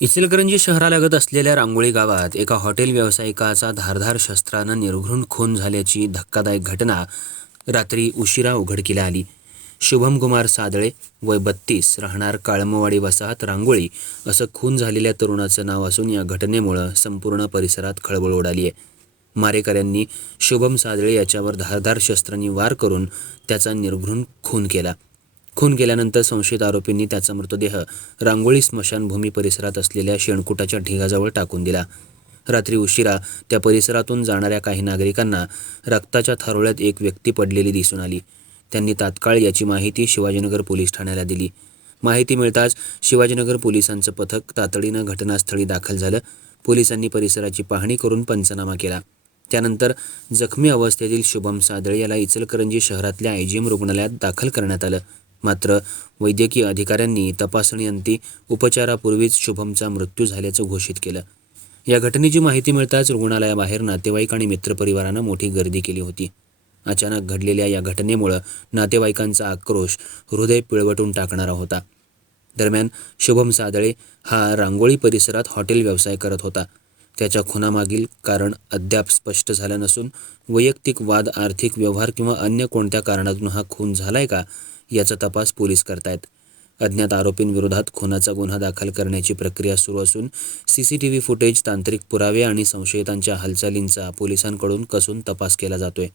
इचलकरंजी शहरालगत असलेल्या रांगोळी गावात एका हॉटेल व्यावसायिकाचा धारधार शस्त्रानं निर्घृण खून झाल्याची धक्कादायक घटना रात्री उशिरा उघडकीला आली. शुभम कुमार सादळे वय बत्तीस राहणार काळमवाडी वसाहत रांगोळी असं खून झालेल्या तरुणाचं नाव असून या घटनेमुळं संपूर्ण परिसरात खळबळ उडाली आहे. मारेकऱ्यांनी शुभम सादळे याच्यावर धारधार शस्त्रांनी वार करून त्याचा निर्घृण खून केला. खून केल्यानंतर संशयित आरोपींनी त्याचा मृतदेह रांगोळी स्मशानभूमी परिसरात असलेल्या शेणकुटाच्या ढिगाजवळ टाकून दिला. रात्री उशिरा त्या परिसरातून जाणाऱ्या काही नागरिकांना रक्ताच्या थारोळ्यात एक व्यक्ती पडलेली दिसून आली. त्यांनी तात्काळ याची माहिती शिवाजीनगर पोलीस ठाण्याला दिली. माहिती मिळताच शिवाजीनगर पोलिसांचं पथक तातडीनं घटनास्थळी दाखल झालं. पोलिसांनी परिसराची पाहणी करून पंचनामा केला. त्यानंतर जखमी अवस्थेतील शुभम सादळे याला इचलकरंजी शहरातल्या आयजीएम रुग्णालयात दाखल करण्यात आलं. मात्र वैद्यकीय अधिकाऱ्यांनी तपासणीअंती उपचारापूर्वीच शुभमचा मृत्यू झाल्याचं घोषित केलं. या घटनेची माहिती मिळताच रुग्णालयाबाहेर नातेवाईक आणि मित्रपरिवारानं मोठी गर्दी केली होती. अचानक घडलेल्या या घटनेमुळं नातेवाईकांचा आक्रोश हृदय पिळवटून टाकणारा होता. दरम्यान शुभम सादळे हा रांगोळी परिसरात हॉटेल व्यवसाय करत होता. त्याच्या खुनामागील कारण अद्याप स्पष्ट झालं नसून वैयक्तिक वाद आर्थिक व्यवहार किंवा अन्य कोणत्या कारणातून हा खून झालाय का याचा तपास पोलीस करतायत. अज्ञात आरोपींविरोधात खुनाचा गुन्हा दाखल करण्याची प्रक्रिया सुरू असून C C T V footage तांत्रिक पुरावे आणि संशयितांच्या हालचालींचा पोलिसांकडून कसून तपास केला जातोय.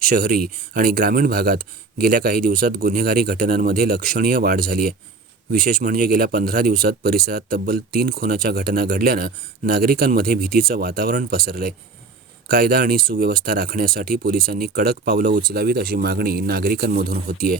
शहरी आणि ग्रामीण भागात गेल्या काही दिवसात गुन्हेगारी घटनांमध्ये लक्षणीय वाढ झाली आहे विशेष म्हणजे गेल्या पंधरा दिवसात परिसरात तब्बल तीन खुनाच्या घटना घडल्यानं नागरिकांमध्ये भीतीचं वातावरण पसरलंय. कायदा आणि सुव्यवस्था राखण्यासाठी पोलिसांनी कडक पावलं उचलावीत अशी मागणी नागरिकांमधून होतीये.